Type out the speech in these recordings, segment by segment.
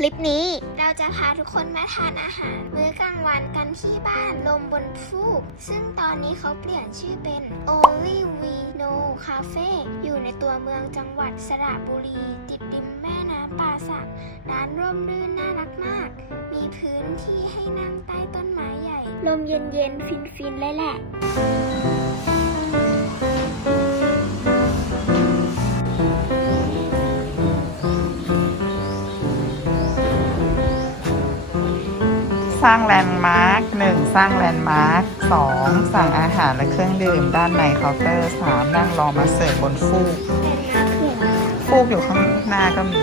คลิปนี้ เราจะพาทุกคนมาทานอาหาร มื้อกลางวันกันที่บ้านลมบนฟูก ซึ่งตอนนี้เขาเปลี่ยนชื่อเป็น Only We Know Cafe อยู่ในตัวเมืองจังหวัดสระบุรี ติดริมแม่น้ำป่าสักร้านร่มรื่นน่ารักมาก มีพื้นที่ให้นั่งใต้ต้นไม้ใหญ่ ลมเย็นๆ ฟินๆ เลยแหละ ร้างแลนด์มาร์คหนึ่งสร้างแลนด์มาร์คสองสั่งอาหารและเครื่องดื่มด้านในเคาน์เตอร์สามนั่งรอมาเสิร์ฟบนฟูก ฟูกอยู่ข้างหน้าก็มี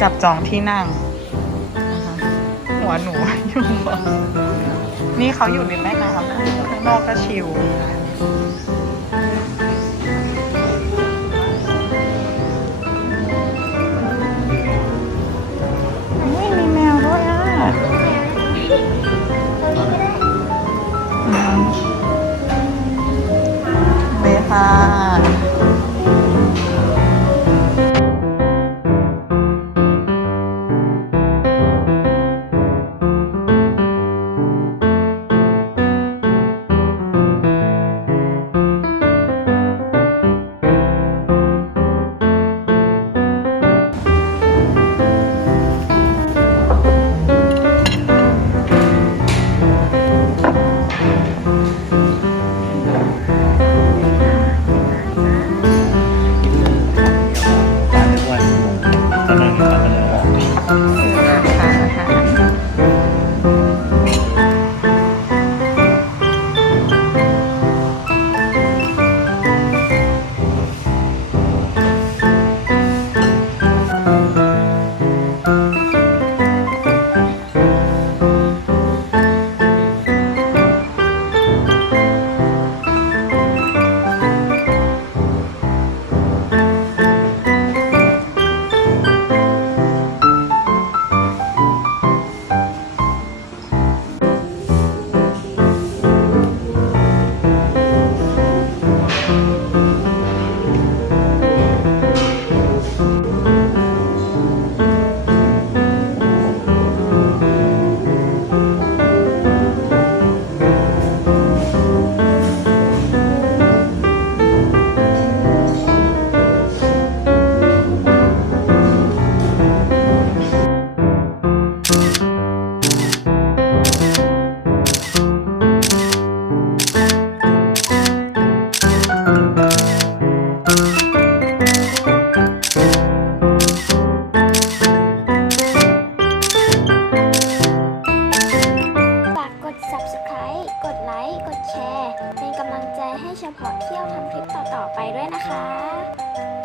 จับจองที่นั่ง หัวหนูอยู่บนนี่เขาอยู่ริมแม่น้ำข้างนอกก็ชิล ไลค์ กดแชร์ เป็นกำลังใจให้เฉพาะเที่ยวทำคลิปต่อๆไปด้วยนะคะ